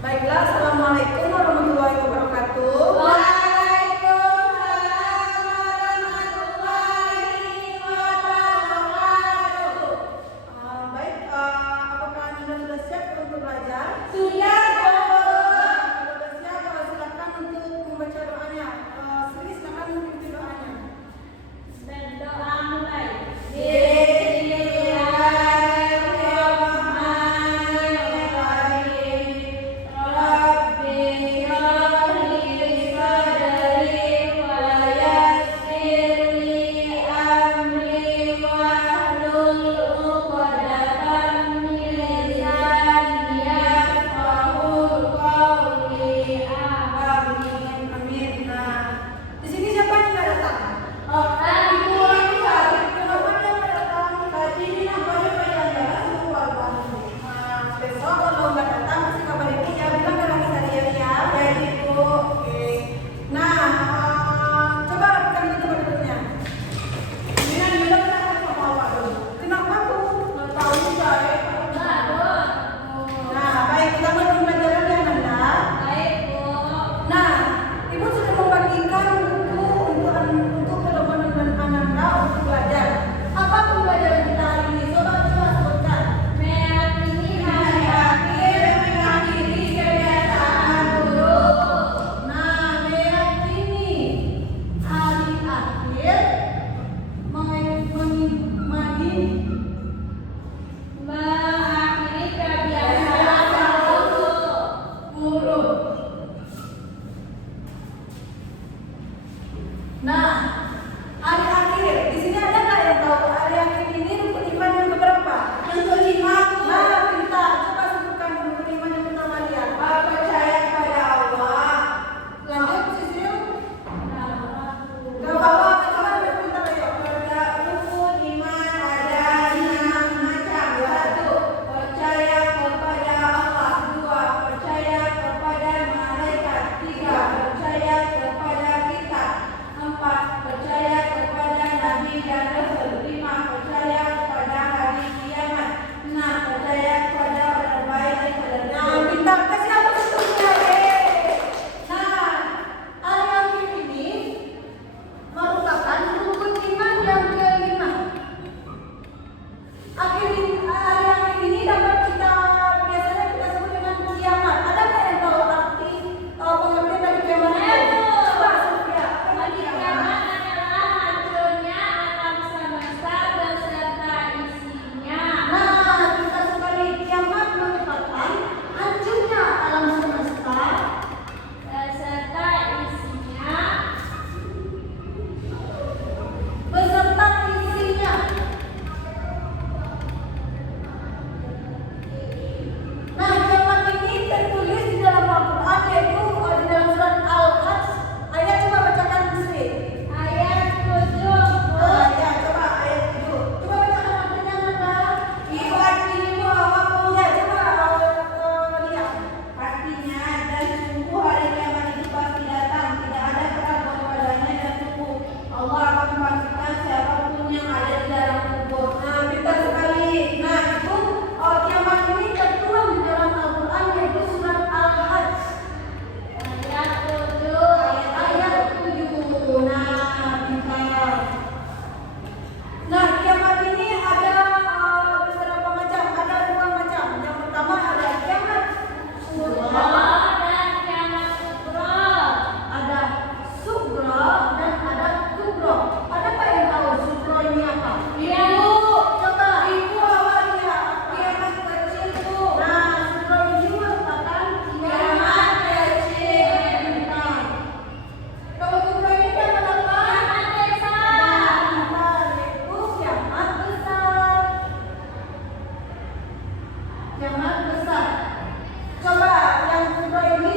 Baiklah, Assalamualaikum warahmatullahi wabarakatuh. Waalaikumsalam warahmatullahi wabarakatuh. Baik, apakah Anda sudah siap untuk belajar? Sudah, Bu. Kalau sudah siap, silakan untuk membaca doanya. Sri, silakan memimpin doanya. Dan doa mulai. Amin. Nah, di sini siapa yang nggak datang? Besok kalau nggak datang masih kabar ibu ya, bilang ke kami tadi ya. Ya ibu. Oke. Nah, coba rapikan dulu tempat duduknya. Dengan bilang kita akan sama awak dulu. Kenapa bu? Nggak tahu juga ya. Nah, baik, kita mulai pembelajaran ya Nanda. Nah, ibu sudah membagikan buku untuk teman-teman dan Ananda untuk belajar. Apa pembelajaran kita hari ini? Coba sebutkan. Mengakhiri kebiasaan buruk. Nah, meyakini hari akhir buruk. Nah, hari akhir. Di sini ada nggak yang tahu hari akhir ini rukun iman yang keberapa? Yang kelima, Bu. Nah, pintar. Coba sebutkan rukun iman yang pertama dia. Percaya kepada Allah. Lanjut, Sisil. Gak apa-apa, coba lebih pintar ayo. Rukun iman ada 5 macam. 1. Percaya kepada Allah. 2. Percaya kepada malaikat. 3. Percaya kepada kitab. 4. Percaya kepada nabi dan rasul. 5. Percaya kepada hari kiamat. 6. Percaya kepada orang baik dan orang Nah, buruk. pintar. Kasih aku bentuknya, deh. Nah, hari akhir ini merupakan rukun iman yang kelima. Hari akhir ini dapat kita biasanya kita sebut dengan kiamat. Ada nggak yang tahu arti pengertian dari kiamat itu? Coba Sofia. Apa itu kiamat? Nah, kita sekali kiamat merupakan hancurnya alam semesta beserta isinya. Nah, kiamat ini tertulis di dalam Al-Quran, yaitu di dalam surat Al-Hajj. Ayat coba bacakan Sri. Ya, coba ayat 7. Coba bacakan artinya Nanda. Ibu artinya awakmu. Ya, coba lihat. Artinya, dan sungguh hari kiamat itu pasti datang, tidak ada keraguan padanya, dan sungguh Allah akan membangkitkan siapapun yang ada di dalam kubur. Nah, pintar sekali. Nah, itu kiamat ini tertuang di dalam Al-Quran, yaitu surat Al-Hajj ayat 7. Nah, pintar. Nah, kiamat ini ada beberapa macam, ada 2 macam. Yang pertama ada kiamat sughra, ada sughra dan ada kubra. Ada nggak yang tahu sughra ini apa? Ibu, coba. Ibu awalnya kiamat kecil itu. Nah, sughra ini merupakan kiamat kecil. Bentar. Kalau kubra ini kiamat apa? Bentar, itu kiamat besar. Kiamat besar. Coba yang kubra ini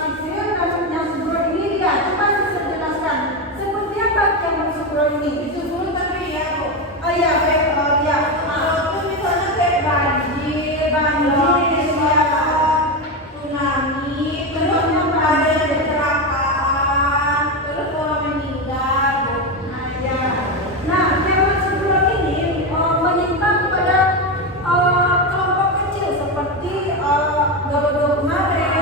Sisil dan yang sughra ini dia. Coba Sisil jelaskan. Seperti apa kiamat sughra ini? Itu dulu tapi ya, Bu. Oh iya, baik. Ya. Kalau itu misalnya kayak banjir, Ya. tsunami, terus ada kecelakaan, terus orang meninggal. Nah, ya. Nah, kiamat sughra ini menyimpang kepada kelompok kecil seperti Galodo kemarin,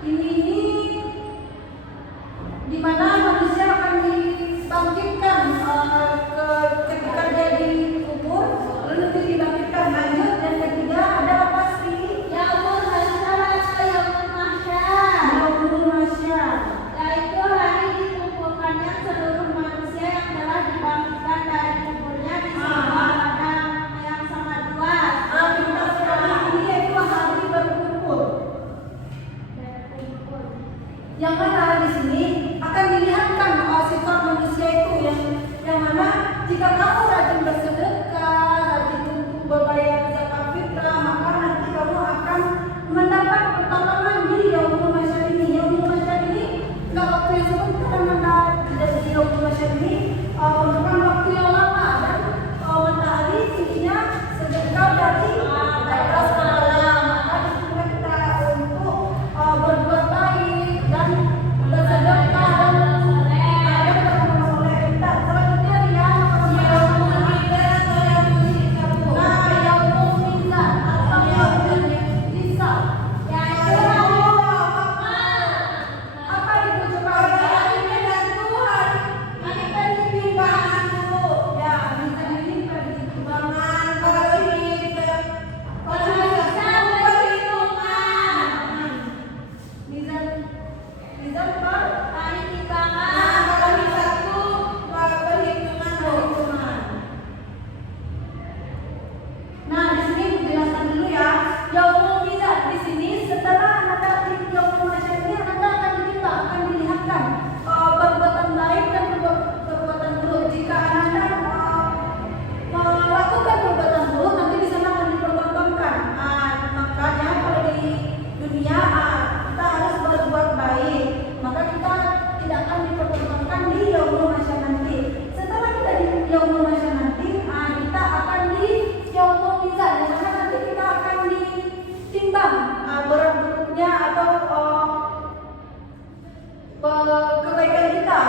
ini di mana manusia akan dibangkitkan ketika dia dikubur, lalu nanti dibangkitkan. Lanjut, dan ketiga ada apa sih? Yaumul hasyar atau yaumul mahsyar. Yaumul mahsyar. Yaitu hari dikumpulkannya seluruh manusia yang telah dibangkitkan dari kuburnya di sebuah padang yang sangat luas. Kita sekarang ini yaitu hari berkumpul. Yang mana di sini akan dilihatkan sifat manusia itu yang mana jika kamu rajin bersedekah, rajin untuk berbayar zakat fitrah, maka nanti kamu akan mendapat pertolongan di yaumul mahsyar ini. Yaumul mahsyar ini nggak waktu yang sebentar, karena di yaumul mahsyar ini memerlukan waktu yang lama dan matahari tingginya sejengkal dari atas ke bawah. Maka disitulah kita untuk berbuat baik dan bersedekah dan beramal soleh. Kita selanjutnya ya, yaumul mizan atau yaumul hisab. Nah, yaumul mizan atau yaumul hisab. Yaitu Apa itu coba? hari Tuhan. Hari pertimbangan dulu. Ya, mizan ini pertimbangan. Kalau hisab, kalau hisab perhitungan. Mizan per Hari timbangan. Kalau hisab itu perhitungan loh. perhitungan. Nah, di sini dijelaskan dulu ya. Yaumul mizan di sini setelah Anda di yaumul mahsyar ini Anda akan ditimbang, akan dilihatkan perbuatan baik dan perbuatan buruk. Jika Anda melakukan perbuatan buruk, nanti di sana akan dipertontonkan. Makanya kalau di dunia kita harus berbuat baik, maka kita tidak akan dipertontonkan di yaumul mahsyar nanti. Setelah kita di yaumul mahsyar nanti, kita akan di yaumul mizan, di mana nanti kita akan ditimbang berat buruknya atau kebaikan kita